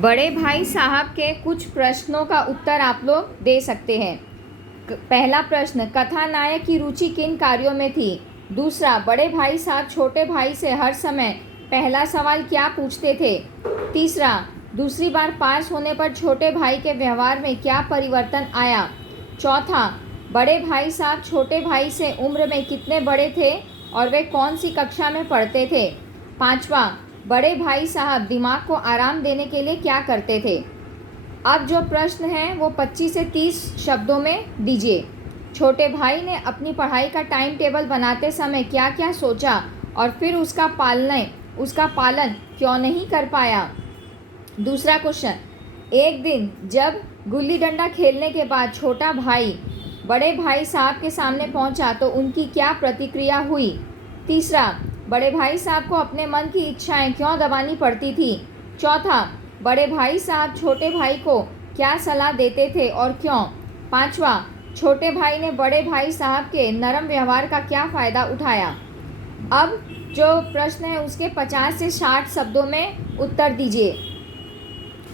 बड़े भाई साहब के कुछ प्रश्नों का उत्तर आप लोग दे सकते हैं। पहला प्रश्न, कथानायक की रुचि किन कार्यों में थी? दूसरा, बड़े भाई साहब छोटे भाई से हर समय पहला सवाल क्या पूछते थे? तीसरा, दूसरी बार पास होने पर छोटे भाई के व्यवहार में क्या परिवर्तन आया? चौथा, बड़े भाई साहब छोटे भाई से उम्र में कितने बड़े थे और वे कौन सी कक्षा में पढ़ते थे? पांचवा, बड़े भाई साहब दिमाग को आराम देने के लिए क्या करते थे? अब जो प्रश्न है वो 25 से 30 शब्दों में दीजिए। छोटे भाई ने अपनी पढ़ाई का टाइम टेबल बनाते समय क्या क्या सोचा और फिर उसका पालन क्यों नहीं कर पाया? दूसरा क्वेश्चन, एक दिन जब गुल्ली डंडा खेलने के बाद छोटा भाई बड़े भाई साहब के सामने पहुंचा तो उनकी क्या प्रतिक्रिया हुई? तीसरा, बड़े भाई साहब को अपने मन की इच्छाएं क्यों दबानी पड़ती थी? चौथा, बड़े भाई साहब छोटे भाई को क्या सलाह देते थे और क्यों? पांचवा, छोटे भाई ने बड़े भाई साहब के नरम व्यवहार का क्या फ़ायदा उठाया? अब जो प्रश्न है उसके 50 से 60 शब्दों में उत्तर दीजिए।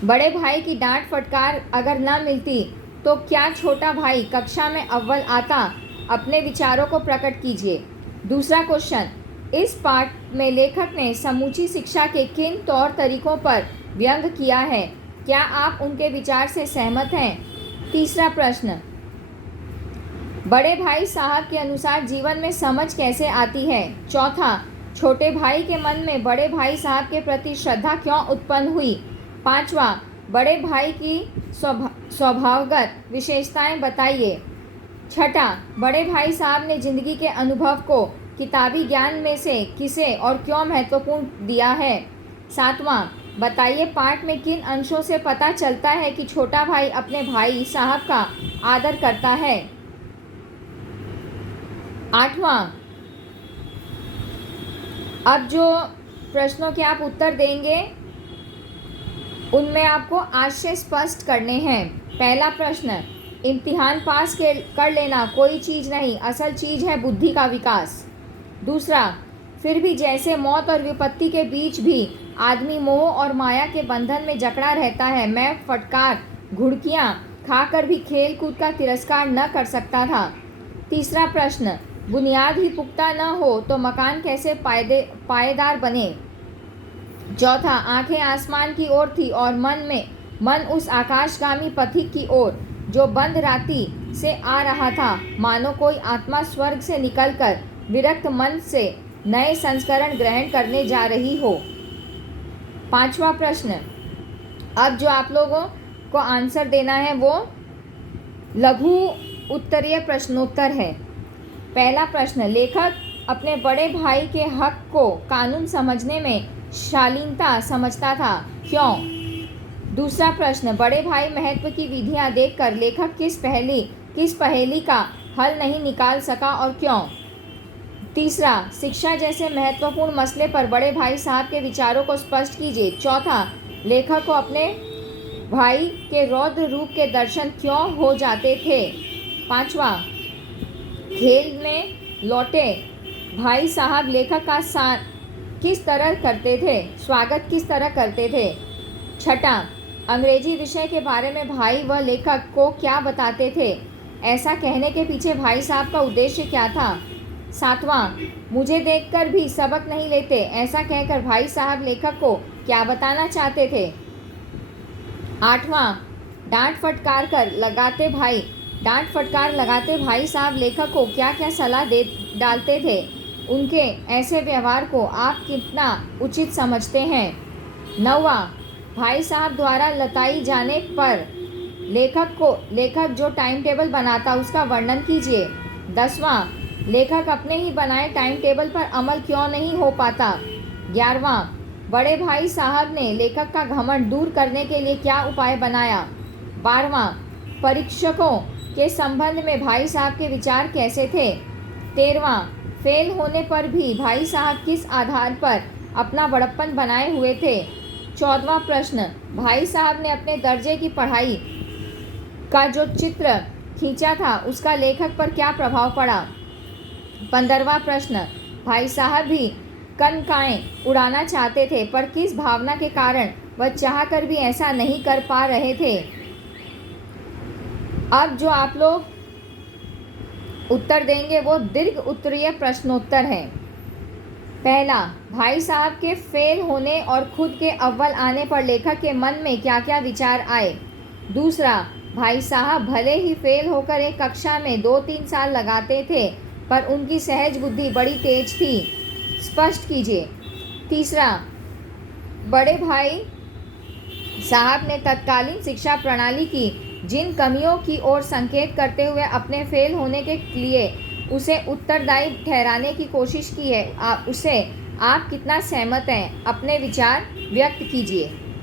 बड़े भाई की डांट फटकार अगर न मिलती तो क्या छोटा भाई कक्षा में अव्वल आता? अपने विचारों को प्रकट कीजिए। दूसरा क्वेश्चन, इस पाठ में लेखक ने समूची शिक्षा के किन तौर तरीकों पर व्यंग किया है? क्या आप उनके विचार से सहमत हैं? तीसरा प्रश्न, बड़े भाई साहब के अनुसार जीवन में समझ कैसे आती है? चौथा, छोटे भाई के मन में बड़े भाई साहब के प्रति श्रद्धा क्यों उत्पन्न हुई? पांचवा, बड़े भाई की स्वभावगत विशेषताएं बताइए। छठा, बड़े भाई साहब ने जिंदगी के अनुभव को किताबी ज्ञान में से किसे और क्यों महत्वपूर्ण दिया है? सातवां, बताइए पाठ में किन अंशों से पता चलता है कि छोटा भाई अपने भाई साहब का आदर करता है? आठवां, अब जो प्रश्नों के आप उत्तर देंगे उनमें आपको आशय स्पष्ट करने हैं। पहला प्रश्न, इम्तिहान पास कर लेना कोई चीज़ नहीं, असल चीज़ है बुद्धि का विकास। दूसरा, फिर भी जैसे मौत और विपत्ति के बीच भी आदमी मोह और माया के बंधन में जकड़ा रहता है, मैं फटकार घुड़कियाँ खाकर भी खेल कूद का तिरस्कार न कर सकता था। तीसरा प्रश्न, बुनियाद ही पुख्ता न हो तो मकान कैसे पायेदार बने? चौथा, आंखें आसमान की ओर थी और मन उस आकाशगामी पथिक की ओर जो बंद राती से आ रहा था, मानो कोई आत्मा स्वर्ग से निकलकर विरक्त मन से नए संस्करण ग्रहण करने जा रही हो। पांचवा प्रश्न, अब जो आप लोगों को आंसर देना है वो लघु उत्तरीय प्रश्नोत्तर है। पहला प्रश्न, लेखक अपने बड़े भाई के हक को कानून समझने में शालीनता समझता था, क्यों? दूसरा प्रश्न, बड़े भाई महत्व की विधियां देखकर लेखक किस पहेली का हल नहीं निकाल सका और क्यों? तीसरा, शिक्षा जैसे महत्वपूर्ण मसले पर बड़े भाई साहब के विचारों को स्पष्ट कीजिए। चौथा, लेखक को अपने भाई के रौद्र रूप के दर्शन क्यों हो जाते थे? पांचवा, खेल में लौटे भाई साहब लेखक का किस तरह करते थे, स्वागत किस तरह करते थे? छठा, अंग्रेजी विषय के बारे में भाई व लेखक को क्या बताते थे? ऐसा कहने के पीछे भाई साहब का उद्देश्य क्या था? सातवां, मुझे देखकर भी सबक नहीं लेते, ऐसा कहकर भाई साहब लेखक को क्या बताना चाहते थे? आठवां, डांट फटकार लगाते भाई साहब लेखक को क्या क्या सलाह डालते थे? उनके ऐसे व्यवहार को आप कितना उचित समझते हैं? नौवां, भाई साहब द्वारा बताई जाने पर लेखक जो टाइम टेबल बनाता उसका वर्णन कीजिए। 10वां, लेखक अपने ही बनाए टाइम टेबल पर अमल क्यों नहीं हो पाता? 11वां, बड़े भाई साहब ने लेखक का घमंड दूर करने के लिए क्या उपाय बनाया? 12वां, परीक्षकों के संबंध में भाई साहब के विचार कैसे थे? 13वां, फेल होने पर भी भाई साहब किस आधार पर अपना बड़प्पन बनाए हुए थे? 14वां प्रश्न, भाई साहब ने अपने दर्जे की पढ़ाई का जो चित्र खींचा था उसका लेखक पर क्या प्रभाव पड़ा? 15वां प्रश्न, भाई साहब भी कनकाएं उड़ाना चाहते थे पर किस भावना के कारण वह चाहकर भी ऐसा नहीं कर पा रहे थे। अब जो आप लोग उत्तर देंगे वो दीर्घ उत्तरीय प्रश्नोत्तर है। पहला, भाई साहब के फेल होने और खुद के अव्वल आने पर लेखक के मन में क्या क्या विचार आए। दूसरा, भाई साहब भले ही फेल होकर एक कक्षा में 2-3 साल लगाते थे, पर उनकी सहज बुद्धि बड़ी तेज थी। स्पष्ट कीजिए। तीसरा, बड़े भाई साहब ने तत्कालीन शिक्षा प्रणाली की जिन कमियों की ओर संकेत करते हुए अपने फेल होने के लिए उसे उत्तरदायी ठहराने की कोशिश की है, उससे आप कितना सहमत हैं? अपने विचार व्यक्त कीजिए।